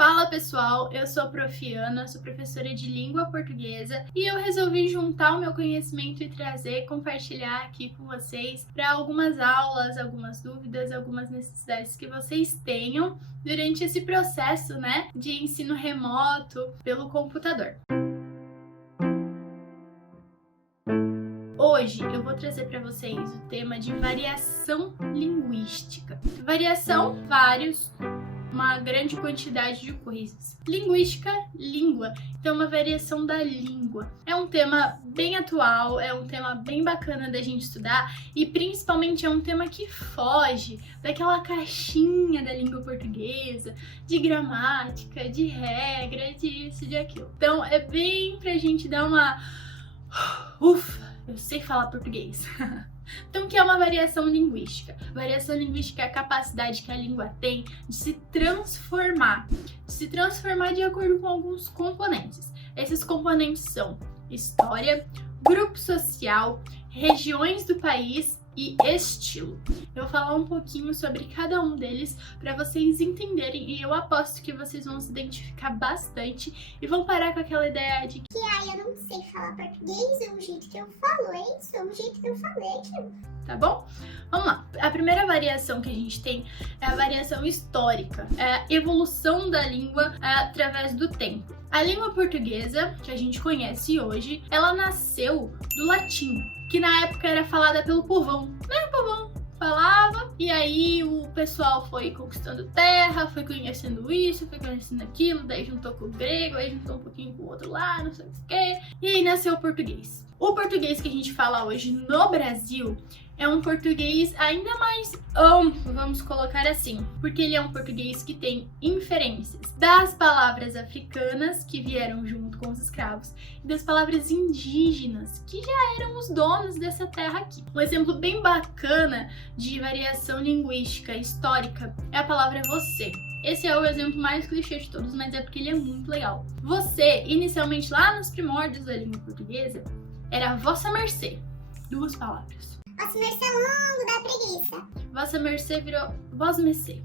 Fala pessoal, eu sou a Prof. Ana, sou professora de língua portuguesa e eu resolvi juntar o meu conhecimento e trazer, compartilhar aqui com vocês para algumas aulas, algumas dúvidas, algumas necessidades que vocês tenham durante esse processo, de ensino remoto pelo computador. Hoje eu vou trazer para vocês o tema de variação linguística. Variação, vários, uma grande quantidade de coisas. Linguística, língua. Então, uma variação da língua. É um tema bem atual, é um tema bem bacana da gente estudar e principalmente é um tema que foge daquela caixinha da língua portuguesa, de gramática, de regra, disso, de aquilo. Então, é bem pra gente dar uma... Ufa, eu sei falar português. Então, o que é uma variação linguística? Variação linguística é a capacidade que a língua tem de se transformar de acordo com alguns componentes. Esses componentes são história, grupo social, regiões do país e estilo. Eu vou falar um pouquinho sobre cada um deles para vocês entenderem e eu aposto que vocês vão se identificar bastante e vão parar com aquela ideia de que eu não sei falar português, é o jeito que eu falo, é isso, é o jeito que eu falei, tá bom? Vamos lá. A primeira variação que a gente tem é a variação histórica, é a evolução da língua através do tempo. A língua portuguesa, que a gente conhece hoje, ela nasceu do latim, que na época era falada pelo povão. O povão falava, e aí o pessoal foi conquistando terra, foi conhecendo isso, foi conhecendo aquilo, daí juntou com o grego, aí juntou um pouquinho com o outro lá, não sei o que, e aí nasceu o português. O português que a gente fala hoje no Brasil é um português ainda mais amplo, vamos colocar assim, porque ele é um português que tem inferências das palavras africanas que vieram junto com os escravos e das palavras indígenas que já eram os donos dessa terra aqui. Um exemplo bem bacana de variação linguística histórica é a palavra você. Esse é o exemplo mais clichê de todos, mas é porque ele é muito legal. Você, inicialmente lá nos primórdios da língua portuguesa, era vossa mercê, duas palavras. Vossa mercê é longo da preguiça. Vossa mercê virou vós mercê.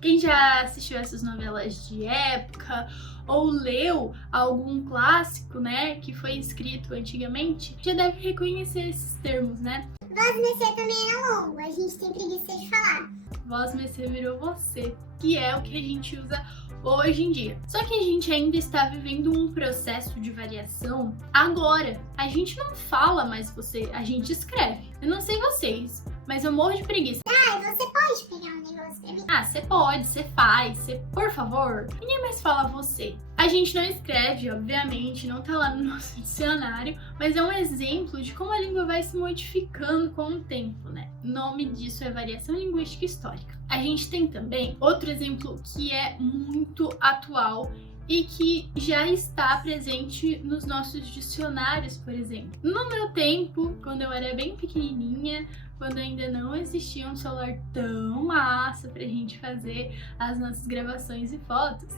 Quem já assistiu essas novelas de época ou leu algum clássico, que foi escrito antigamente, já deve reconhecer esses termos, Vós mercê também é longo, a gente tem preguiça de falar. Vós mercê virou você, que é o que a gente usa hoje em dia. Só que a gente ainda está vivendo um processo de variação agora. A gente não fala mais você, a gente escreve. Eu não sei vocês, mas eu morro de preguiça. Você pode pegar um negócio pra mim? Você pode, você faz, por favor. Ninguém mais fala você. A gente não escreve, obviamente, não tá lá no nosso dicionário, mas é um exemplo de como a língua vai se modificando com o tempo, O nome disso é variação linguística histórica. A gente tem também outro exemplo que é muito atual e que já está presente nos nossos dicionários, por exemplo. No meu tempo, quando eu era bem pequenininha, quando ainda não existia um celular tão massa pra gente fazer as nossas gravações e fotos,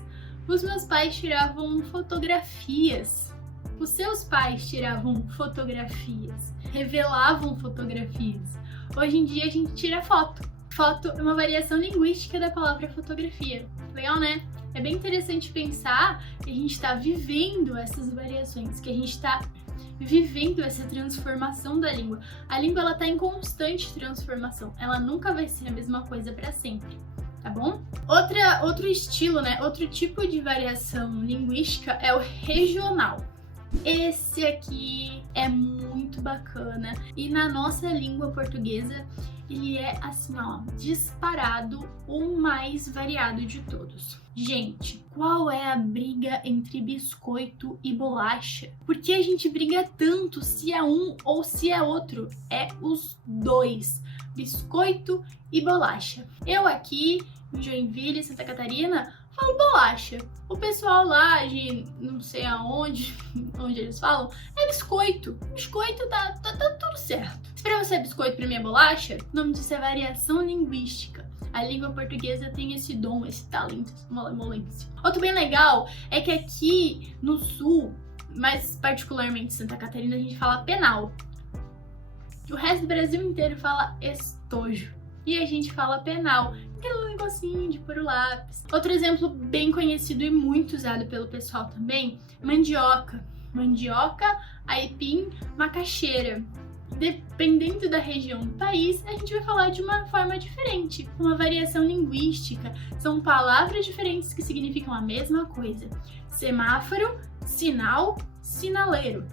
os meus pais tiravam fotografias. Os seus pais tiravam fotografias, revelavam fotografias. Hoje em dia a gente tira foto. Foto é uma variação linguística da palavra fotografia. Legal, né? É bem interessante pensar que a gente está vivendo essas variações, que a gente está vivendo essa transformação da língua. A língua ela está em constante transformação. Ela nunca vai ser a mesma coisa para sempre, tá bom? Outro estilo, outro tipo de variação linguística é o regional. Esse aqui é muito bacana e na nossa língua portuguesa ele é assim, disparado o mais variado de todos. Gente, qual é a briga entre biscoito e bolacha? Por que a gente briga tanto se é um ou se é outro? É os dois, biscoito e bolacha. Eu aqui em Joinville, Santa Catarina, falo bolacha. O pessoal lá de não sei aonde, onde eles falam, é biscoito. Biscoito tá tudo certo. Se pra você é biscoito, pra mim é bolacha, o nome disso é variação linguística. A língua portuguesa tem esse dom, esse talento, essa malemolência. Outro bem legal é que aqui no sul, mais particularmente Santa Catarina, a gente fala penal. O resto do Brasil inteiro fala estojo. E a gente fala penal. aquele negocinho de pôr o lápis. Outro exemplo bem conhecido e muito usado pelo pessoal também, mandioca. Mandioca, aipim, macaxeira. Dependendo da região do país, a gente vai falar de uma forma diferente, uma variação linguística. São palavras diferentes que significam a mesma coisa. Semáforo, sinal, sinaleiro.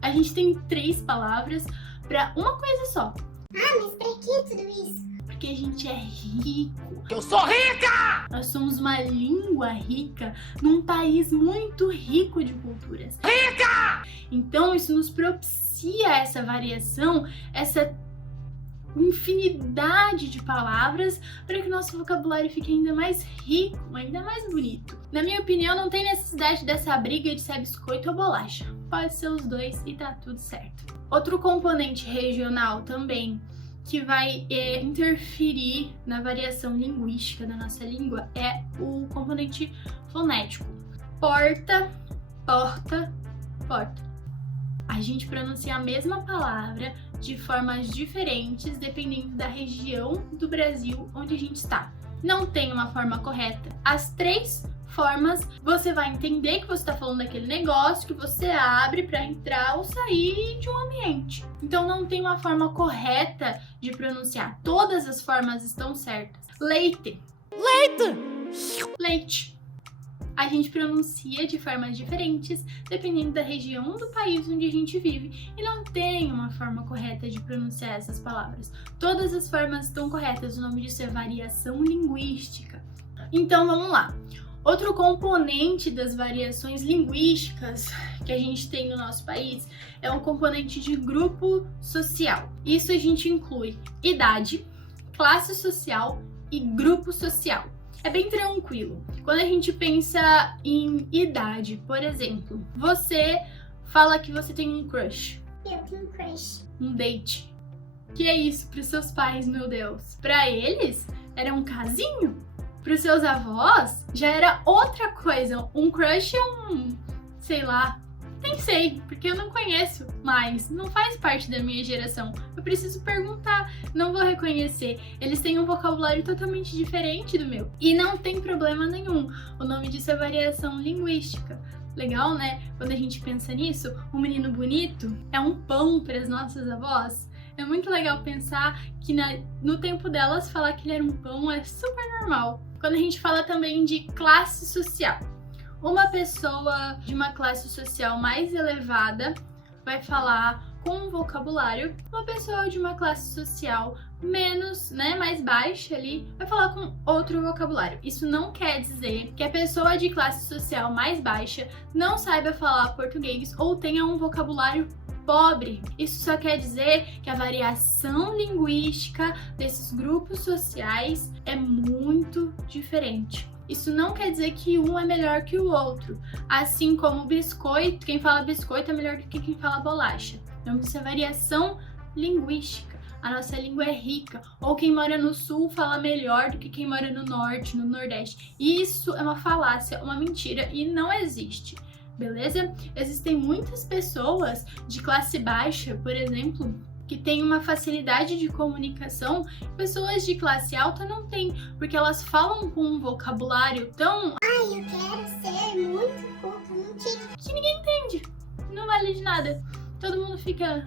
A gente tem 3 palavras para uma coisa só. Ah, mas pra que tudo isso? Porque a gente é rico. Eu sou rica! Nós somos uma língua rica num país muito rico de culturas. Rica! Então isso nos propicia essa variação, essa infinidade de palavras para que o nosso vocabulário fique ainda mais rico, ainda mais bonito. Na minha opinião, não tem necessidade dessa briga de se é biscoito ou bolacha. Pode ser os dois e tá tudo certo. Outro componente regional também que vai interferir na variação linguística da nossa língua é o componente fonético. Porta, porta, porta. A gente pronuncia a mesma palavra de formas diferentes dependendo da região do Brasil onde a gente está. Não tem uma forma correta. As 3 formas você vai entender que você está falando daquele negócio que você abre para entrar ou sair de um ambiente. Então não tem uma forma correta de pronunciar. Todas as formas estão certas. Leite. Leite! Leite. A gente pronuncia de formas diferentes dependendo da região do país onde a gente vive e não tem uma forma correta de pronunciar essas palavras. Todas as formas estão corretas, o nome disso é variação linguística. Então vamos lá. Outro componente das variações linguísticas que a gente tem no nosso país é um componente de grupo social. Isso a gente inclui idade, classe social e grupo social. É bem tranquilo. Quando a gente pensa em idade, por exemplo, você fala que você tem um crush. Eu tenho um crush. Um date. Que é isso pros seus pais, meu Deus? Pra eles, era um casinho. Pros seus avós, já era outra coisa. Um crush é sei lá, nem sei, porque eu não conheço mais. Não faz parte da minha geração. Eu preciso perguntar, não vou reconhecer. Eles têm um vocabulário totalmente diferente do meu. E não tem problema nenhum. O nome disso é variação linguística. Legal, né? Quando a gente pensa nisso, um menino bonito é um pão para as nossas avós. É muito legal pensar que no tempo delas falar que ele era um pão é super normal. Quando a gente fala também de classe social, uma pessoa de uma classe social mais elevada vai falar com um vocabulário, uma pessoa de uma classe social menos, mais baixa ali, vai falar com outro vocabulário. Isso não quer dizer que a pessoa de classe social mais baixa não saiba falar português ou tenha um vocabulário pobre. Isso só quer dizer que a variação linguística desses grupos sociais é muito diferente. Isso não quer dizer que um é melhor que o outro. Assim como biscoito, quem fala biscoito é melhor do que quem fala bolacha. Então isso é variação linguística. A nossa língua é rica. Ou quem mora no sul fala melhor do que quem mora no norte, no nordeste. Isso é uma falácia, uma mentira e não existe. Beleza? Existem muitas pessoas de classe baixa, por exemplo, que têm uma facilidade de comunicação que pessoas de classe alta não têm, porque elas falam com um vocabulário tão... Ai, eu quero ser muito culta, não tinha... que ninguém entende. Não vale de nada. Todo mundo fica...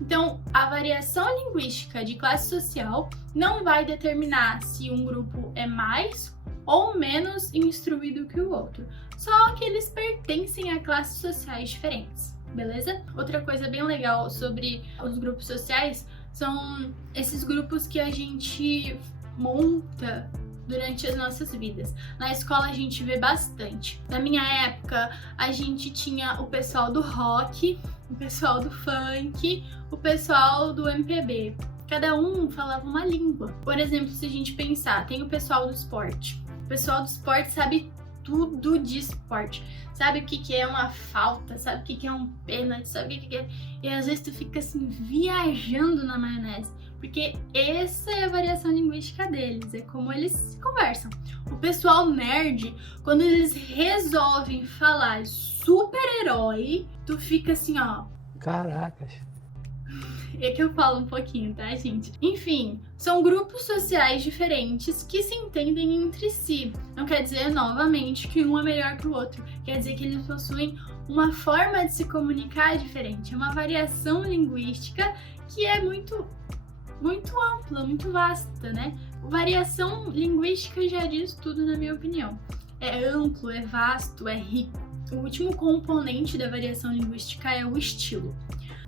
Então, a variação linguística de classe social não vai determinar se um grupo é mais ou menos instruído que o outro. Só que eles pertencem a classes sociais diferentes, beleza? Outra coisa bem legal sobre os grupos sociais são esses grupos que a gente monta durante as nossas vidas. Na escola a gente vê bastante. Na minha época, a gente tinha o pessoal do rock, o pessoal do funk, o pessoal do MPB. Cada um falava uma língua. Por exemplo, se a gente pensar, tem o pessoal do esporte. O pessoal do esporte sabe tudo de esporte. Sabe o que é uma falta, sabe o que é um pênalti, sabe o que é... E às vezes tu fica assim, viajando na maionese. Porque essa é a variação linguística deles, é como eles conversam. O pessoal nerd, quando eles resolvem falar super-herói, tu fica assim, ó... Caracas. É que eu falo um pouquinho, tá, gente? Enfim, são grupos sociais diferentes que se entendem entre si. Não quer dizer, novamente, que um é melhor que o outro. Quer dizer que eles possuem uma forma de se comunicar diferente. É uma variação linguística que é muito ampla, muito vasta, né? Variação linguística já diz tudo, na minha opinião. É amplo, é vasto, é rico. O último componente da variação linguística é o estilo.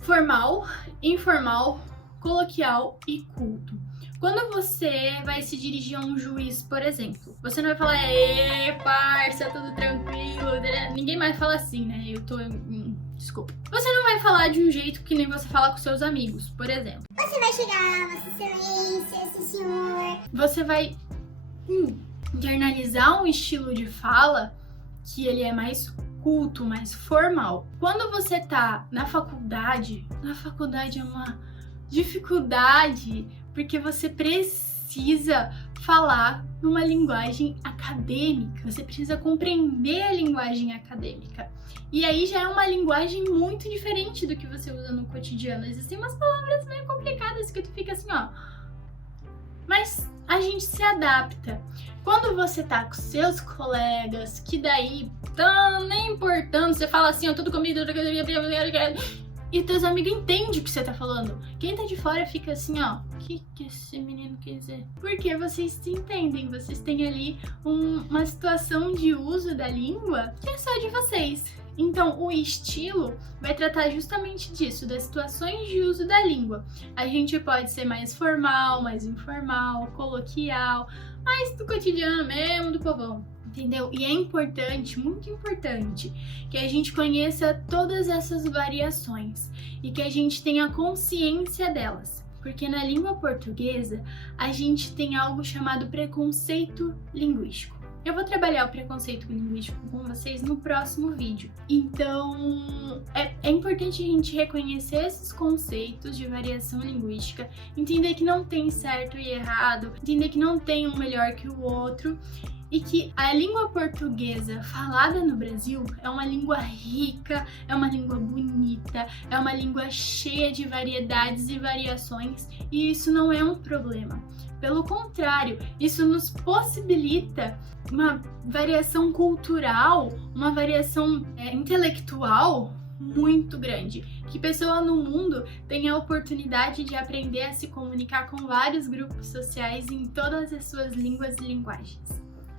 Formal, informal, coloquial e culto. Quando você vai se dirigir a um juiz, por exemplo, você não vai falar, ê, parça, tudo tranquilo. Ninguém mais fala assim, né? Desculpa. Você não vai falar de um jeito que nem você fala com seus amigos, por exemplo. Você vai chegar, Vossa Excelência, sim senhor. Você vai internalizar um estilo de fala que ele é mais culto, mais formal. Quando você tá na faculdade é uma dificuldade, porque você precisa falar numa linguagem acadêmica, você precisa compreender a linguagem acadêmica. E aí já é uma linguagem muito diferente do que você usa no cotidiano. Existem umas palavras meio complicadas que tu fica assim, ó. Mas a gente se adapta. Quando você tá com seus colegas, que daí tão nem importando, você fala assim, ó, tudo comido, e teus amigos entendem o que você tá falando. Quem tá de fora fica assim, ó, o que esse menino quer dizer? Porque vocês se entendem, vocês têm ali uma situação de uso da língua que é só de vocês. Então, o estilo vai tratar justamente disso, das situações de uso da língua. A gente pode ser mais formal, mais informal, coloquial, mais do cotidiano mesmo, do povão, entendeu? E é importante, muito importante, que a gente conheça todas essas variações e que a gente tenha consciência delas. Porque na língua portuguesa, a gente tem algo chamado preconceito linguístico. Eu vou trabalhar o preconceito linguístico com vocês no próximo vídeo. Então, é importante a gente reconhecer esses conceitos de variação linguística, entender que não tem certo e errado, entender que não tem um melhor que o outro, e que a língua portuguesa falada no Brasil é uma língua rica, é uma língua bonita, é uma língua cheia de variedades e variações, e isso não é um problema. Pelo contrário, isso nos possibilita uma variação cultural, uma variação intelectual muito grande. Que pessoa no mundo tem a oportunidade de aprender a se comunicar com vários grupos sociais em todas as suas línguas e linguagens.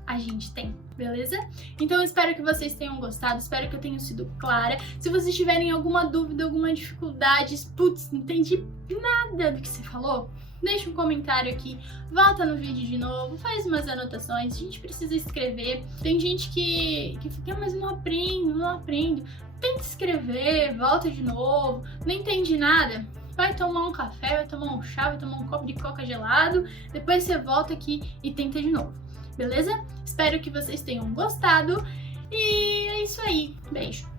A gente tem, beleza? Então eu espero que vocês tenham gostado, espero que eu tenha sido clara. Se vocês tiverem alguma dúvida, alguma dificuldade, putz, não entendi nada do que você falou, deixa um comentário aqui, volta no vídeo de novo, faz umas anotações, a gente precisa escrever. Tem gente que fica, mas não aprendo. Tenta escrever, volta de novo, não entende nada. Vai tomar um café, vai tomar um chá, vai tomar um copo de coca gelado, depois você volta aqui e tenta de novo. Beleza? Espero que vocês tenham gostado e é isso aí. Beijo!